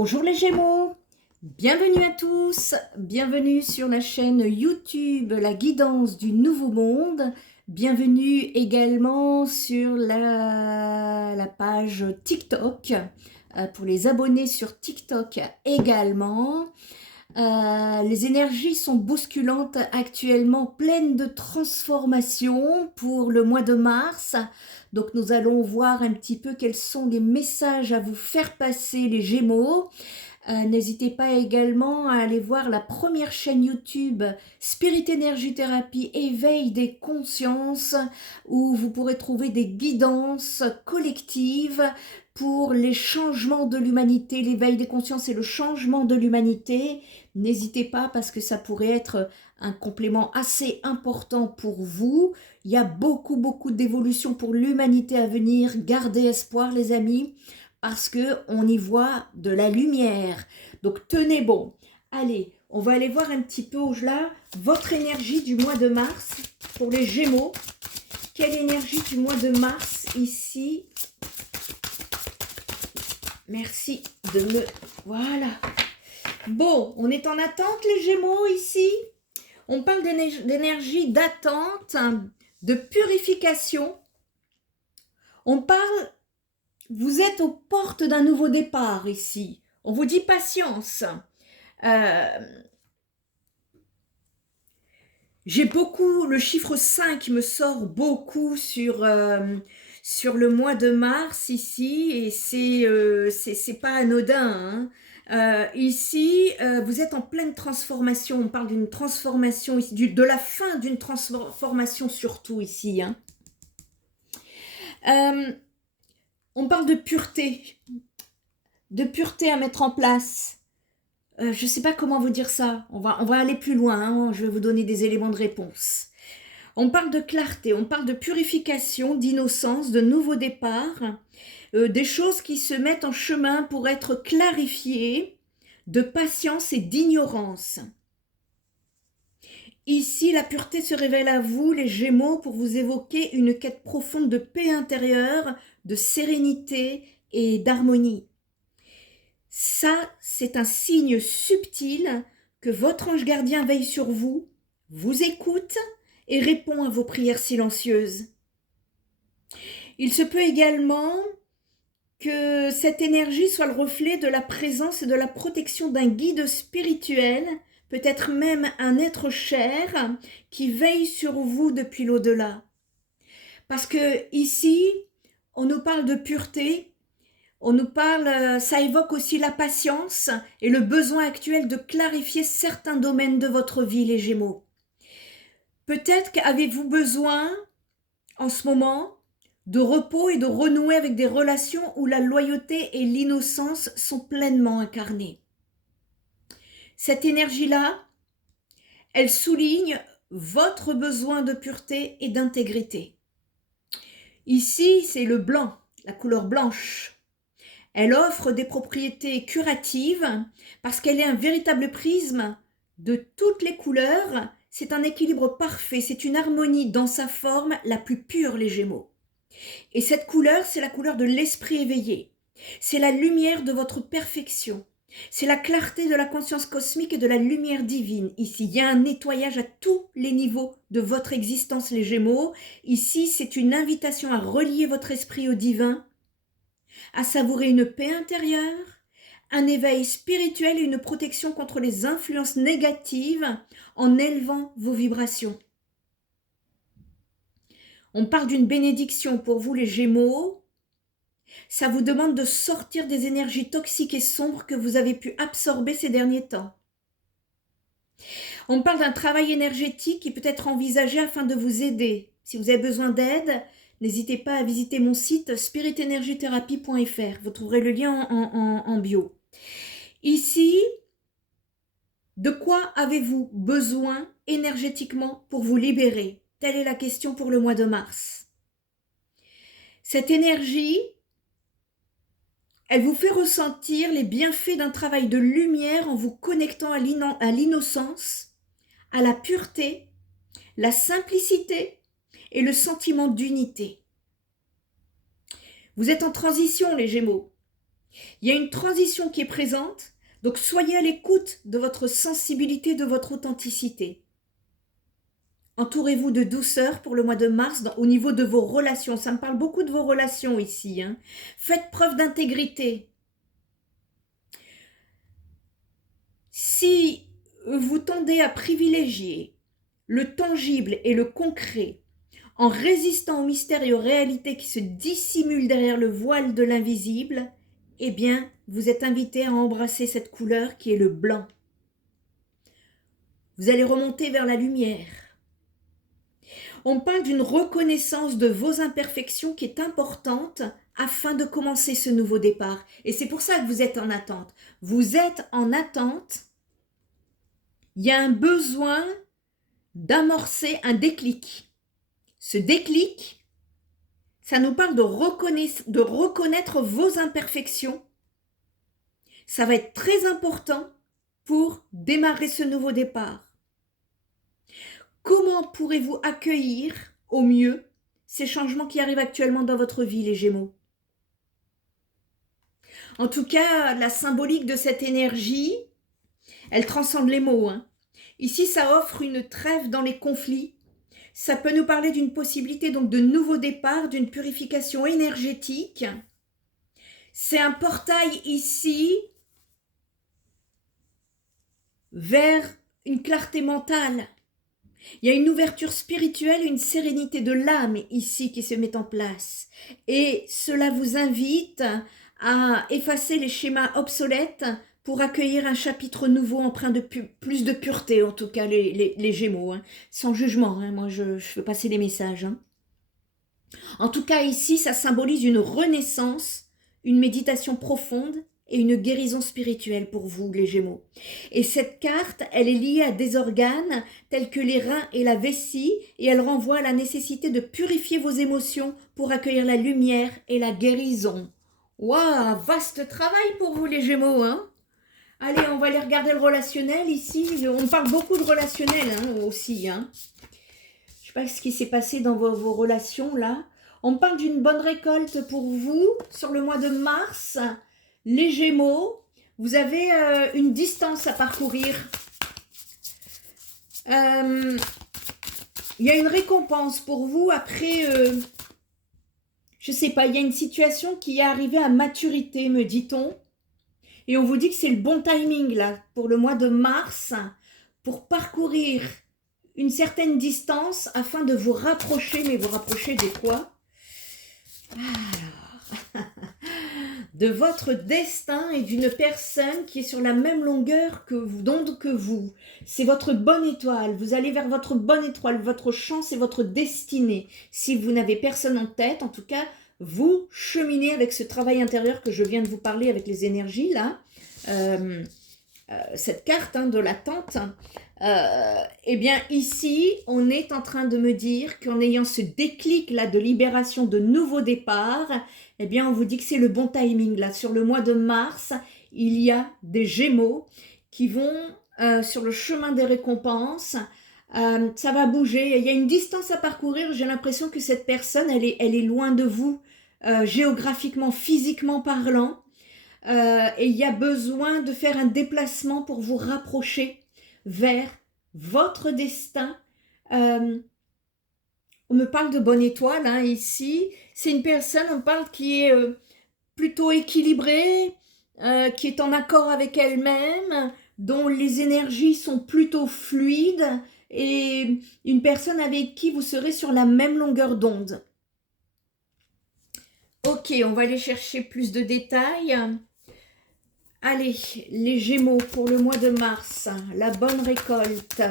Bonjour les Gémeaux, bienvenue à tous, bienvenue sur la chaîne YouTube La Guidance du Nouveau Monde, bienvenue également sur la page TikTok, pour les abonnés sur TikTok également. Les énergies sont bousculantes actuellement, pleines de transformations pour le mois de mars. Donc nous allons voir un petit peu quels sont les messages à vous faire passer les Gémeaux. N'hésitez pas également à aller voir la première chaîne YouTube Spirit Energy Therapy Éveil des consciences, où vous pourrez trouver des guidances collectives pour les changements de l'humanité, l'éveil des consciences et le changement de l'humanité. N'hésitez pas parce que ça pourrait être un complément assez important pour vous. Il y a beaucoup d'évolutions pour l'humanité à venir. Gardez espoir les amis, parce qu'on y voit de la lumière. Donc tenez bon. Allez, on va aller voir un petit peu au-delà votre énergie du mois de mars pour les Gémeaux. Quelle énergie du mois de mars ici? Merci de me... Voilà. Bon, on est en attente les Gémeaux ici. On parle d'énergie d'attente, de purification. On parle... Vous êtes aux portes d'un nouveau départ ici. On vous dit patience. J'ai beaucoup, le chiffre 5 me sort beaucoup sur le mois de mars ici, et c'est pas anodin. Ici, vous êtes en pleine transformation. On parle d'une transformation ici, de la fin d'une transformation surtout ici. On parle de pureté à mettre en place. Je ne sais pas comment vous dire ça. On va aller plus loin. Je vais vous donner des éléments de réponse. On parle de clarté, on parle de purification, d'innocence, de nouveau départ, des choses qui se mettent en chemin pour être clarifiées, de patience et d'ignorance. Ici, la pureté se révèle à vous, les Gémeaux, pour vous évoquer une quête profonde de paix intérieure, de sérénité et d'harmonie. Ça, c'est un signe subtil que votre ange gardien veille sur vous, vous écoute et répond à vos prières silencieuses. Il se peut également que cette énergie soit le reflet de la présence et de la protection d'un guide spirituel, peut-être même un être cher qui veille sur vous depuis l'au-delà. Parce que ici, on nous parle de pureté, on nous parle, ça évoque aussi la patience et le besoin actuel de clarifier certains domaines de votre vie, les Gémeaux. Peut-être qu'avez-vous besoin, en ce moment, de repos et de renouer avec des relations où la loyauté et l'innocence sont pleinement incarnées. Cette énergie-là, elle souligne votre besoin de pureté et d'intégrité. Ici, c'est le blanc, la couleur blanche. Elle offre des propriétés curatives parce qu'elle est un véritable prisme de toutes les couleurs. C'est un équilibre parfait, c'est une harmonie dans sa forme la plus pure, les Gémeaux. Et cette couleur, c'est la couleur de l'esprit éveillé. C'est la lumière de votre perfection. C'est la clarté de la conscience cosmique et de la lumière divine. Ici, il y a un nettoyage à tous les niveaux de votre existence, les Gémeaux. Ici, c'est une invitation à relier votre esprit au divin, à savourer une paix intérieure, un éveil spirituel et une protection contre les influences négatives en élevant vos vibrations. On parle d'une bénédiction pour vous les Gémeaux. Ça vous demande de sortir des énergies toxiques et sombres que vous avez pu absorber ces derniers temps. On parle d'un travail énergétique qui peut être envisagé afin de vous aider. Si vous avez besoin d'aide, n'hésitez pas à visiter mon site spiritenergytherapy.fr. Vous trouverez le lien en bio. Ici, de quoi avez-vous besoin énergétiquement pour vous libérer? Telle est la question pour le mois de mars. Cette énergie, elle vous fait ressentir les bienfaits d'un travail de lumière en vous connectant à l'innocence, à la pureté, la simplicité et le sentiment d'unité. Vous êtes en transition, les Gémeaux. Il y a une transition qui est présente, donc soyez à l'écoute de votre sensibilité, de votre authenticité. Entourez-vous de douceur pour le mois de mars au niveau de vos relations. Ça me parle beaucoup de vos relations ici. Hein. Faites preuve d'intégrité. Si vous tendez à privilégier le tangible et le concret en résistant aux mystères et aux réalités qui se dissimulent derrière le voile de l'invisible, eh bien, vous êtes invité à embrasser cette couleur qui est le blanc. Vous allez remonter vers la lumière. On parle d'une reconnaissance de vos imperfections qui est importante afin de commencer ce nouveau départ. Et c'est pour ça que vous êtes en attente. Vous êtes en attente. Il y a un besoin d'amorcer un déclic. Ce déclic, ça nous parle de reconnaître vos imperfections. Ça va être très important pour démarrer ce nouveau départ. Comment pourrez-vous accueillir au mieux ces changements qui arrivent actuellement dans votre vie, les Gémeaux? En tout cas, la symbolique de cette énergie, elle transcende les mots. Hein. Ici, ça offre une trêve dans les conflits. Ça peut nous parler d'une possibilité donc de nouveau départ, d'une purification énergétique. C'est un portail ici vers une clarté mentale. Il y a une ouverture spirituelle, une sérénité de l'âme ici qui se met en place. Et cela vous invite à effacer les schémas obsolètes pour accueillir un chapitre nouveau empreint de plus de pureté, en tout cas les Gémeaux. Hein. Sans jugement, hein. Moi je veux passer les messages. Hein. En tout cas ici, ça symbolise une renaissance, une méditation profonde et une guérison spirituelle pour vous, les Gémeaux. Et cette carte, elle est liée à des organes tels que les reins et la vessie, et elle renvoie à la nécessité de purifier vos émotions pour accueillir la lumière et la guérison. Waouh, vaste travail pour vous, les Gémeaux, hein. Allez, on va aller regarder le relationnel ici. On parle beaucoup de relationnel hein, aussi. Hein. Je ne sais pas ce qui s'est passé dans vos relations là. On parle d'une bonne récolte pour vous sur le mois de mars. Les Gémeaux, vous avez une distance à parcourir. Il y a une récompense pour vous après, je ne sais pas, il y a une situation qui est arrivée à maturité, me dit-on. Et on vous dit que c'est le bon timing là, pour le mois de mars, pour parcourir une certaine distance afin de vous rapprocher, mais vous rapprocher de quoi? Alors, de votre destin et d'une personne qui est sur la même longueur d'onde que vous. C'est votre bonne étoile, vous allez vers votre bonne étoile, votre chance et votre destinée. Si vous n'avez personne en tête, en tout cas, vous cheminez avec ce travail intérieur que je viens de vous parler avec les énergies là, cette carte hein, de l'attente, eh bien ici on est en train de me dire qu'en ayant ce déclic là de libération, de nouveau départ, eh bien on vous dit que c'est le bon timing là, sur le mois de mars, il y a des Gémeaux qui vont sur le chemin des récompenses. Ça va bouger, il y a une distance à parcourir, j'ai l'impression que cette personne, elle est loin de vous, géographiquement, physiquement parlant, et il y a besoin de faire un déplacement pour vous rapprocher vers votre destin. On me parle de bonne étoile, hein, ici, c'est une personne, on parle qui est plutôt équilibrée, qui est en accord avec elle-même, dont les énergies sont plutôt fluides, et une personne avec qui vous serez sur la même longueur d'onde. Ok, on va aller chercher plus de détails. Allez, les Gémeaux pour le mois de mars, la bonne récolte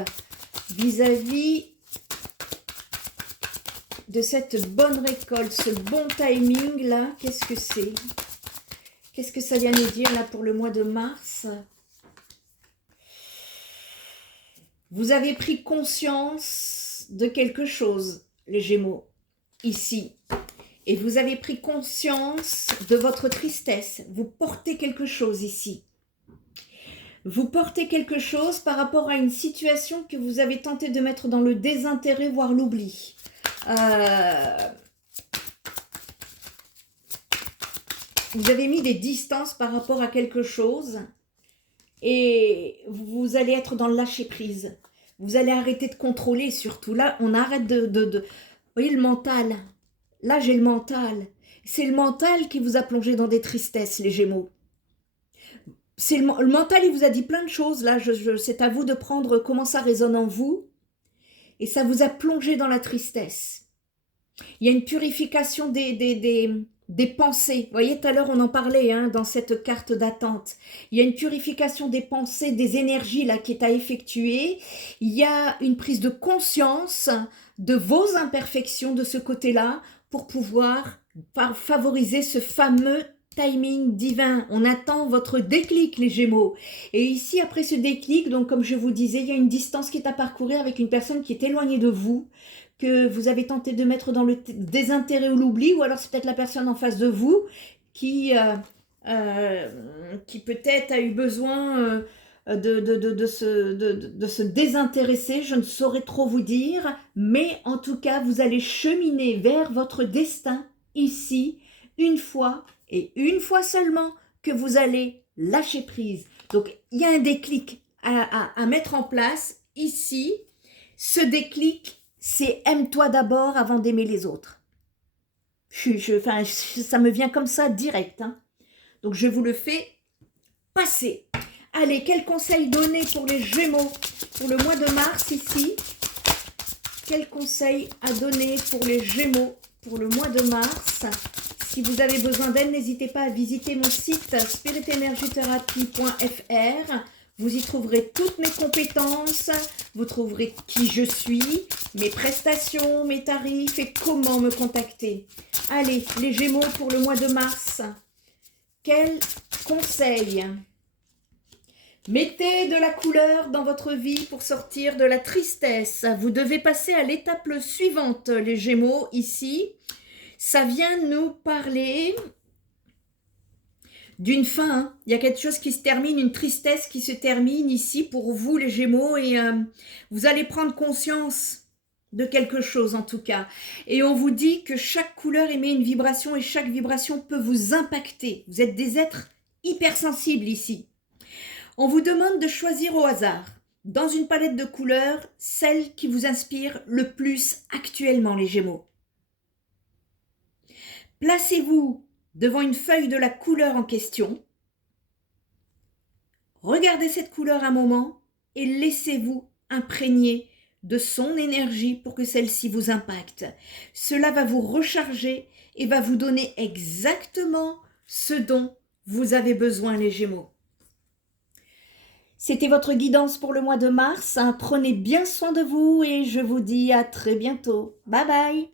vis-à-vis de cette bonne récolte, ce bon timing là, qu'est-ce que c'est? Qu'est-ce que ça vient nous dire là pour le mois de mars? Vous avez pris conscience de quelque chose, les Gémeaux, ici. Et vous avez pris conscience de votre tristesse. Vous portez quelque chose ici. Vous portez quelque chose par rapport à une situation que vous avez tenté de mettre dans le désintérêt, voire l'oubli. vous avez mis des distances par rapport à quelque chose et vous allez être dans le lâcher-prise. Vous allez arrêter de contrôler, surtout là, on arrête Vous voyez le mental. Là, j'ai le mental. C'est le mental qui vous a plongé dans des tristesses, les Gémeaux. C'est le mental, il vous a dit plein de choses. Là, c'est à vous de prendre comment ça résonne en vous. Et ça vous a plongé dans la tristesse. Il y a une purification des pensées. Vous voyez, tout à l'heure, on en parlait hein, dans cette carte d'attente. Il y a une purification des pensées, des énergies là qui est à effectuer. Il y a une prise de conscience de vos imperfections de ce côté-là pour pouvoir favoriser ce fameux timing divin. On attend votre déclic, les Gémeaux. Et ici, après ce déclic, donc comme je vous disais, il y a une distance qui est à parcourir avec une personne qui est éloignée de vous, que vous avez tenté de mettre dans le désintérêt ou l'oubli, ou alors c'est peut-être la personne en face de vous qui peut-être a eu besoin de se désintéresser, je ne saurais trop vous dire, mais en tout cas, vous allez cheminer vers votre destin ici, une fois, et une fois seulement, que vous allez lâcher prise. Donc, il y a un déclic à mettre en place ici. Ce déclic, c'est aime-toi d'abord avant d'aimer les autres. Ça me vient comme ça direct. Hein. Donc, je vous le fais passer. Allez, quel conseil donner pour les Gémeaux pour le mois de mars ici? Quel conseil à donner pour les Gémeaux pour le mois de mars? Si vous avez besoin d'aide, n'hésitez pas à visiter mon site spiritenergietherapie.fr. Vous y trouverez toutes mes compétences, vous trouverez qui je suis, mes prestations, mes tarifs et comment me contacter. Allez, les Gémeaux pour le mois de mars. Quel conseil? Mettez de la couleur dans votre vie pour sortir de la tristesse. Vous devez passer à l'étape suivante, les Gémeaux, ici. Ça vient nous parler d'une fin. Hein. Il y a quelque chose qui se termine, une tristesse qui se termine ici pour vous, les Gémeaux. Et vous allez prendre conscience de quelque chose, en tout cas. Et on vous dit que chaque couleur émet une vibration et chaque vibration peut vous impacter. Vous êtes des êtres hypersensibles ici. On vous demande de choisir au hasard, dans une palette de couleurs, celle qui vous inspire le plus actuellement, les Gémeaux. Placez-vous devant une feuille de la couleur en question. Regardez cette couleur un moment et laissez-vous imprégner de son énergie pour que celle-ci vous impacte. Cela va vous recharger et va vous donner exactement ce dont vous avez besoin, les Gémeaux. C'était votre guidance pour le mois de mars. Prenez bien soin de vous et je vous dis à très bientôt. Bye bye!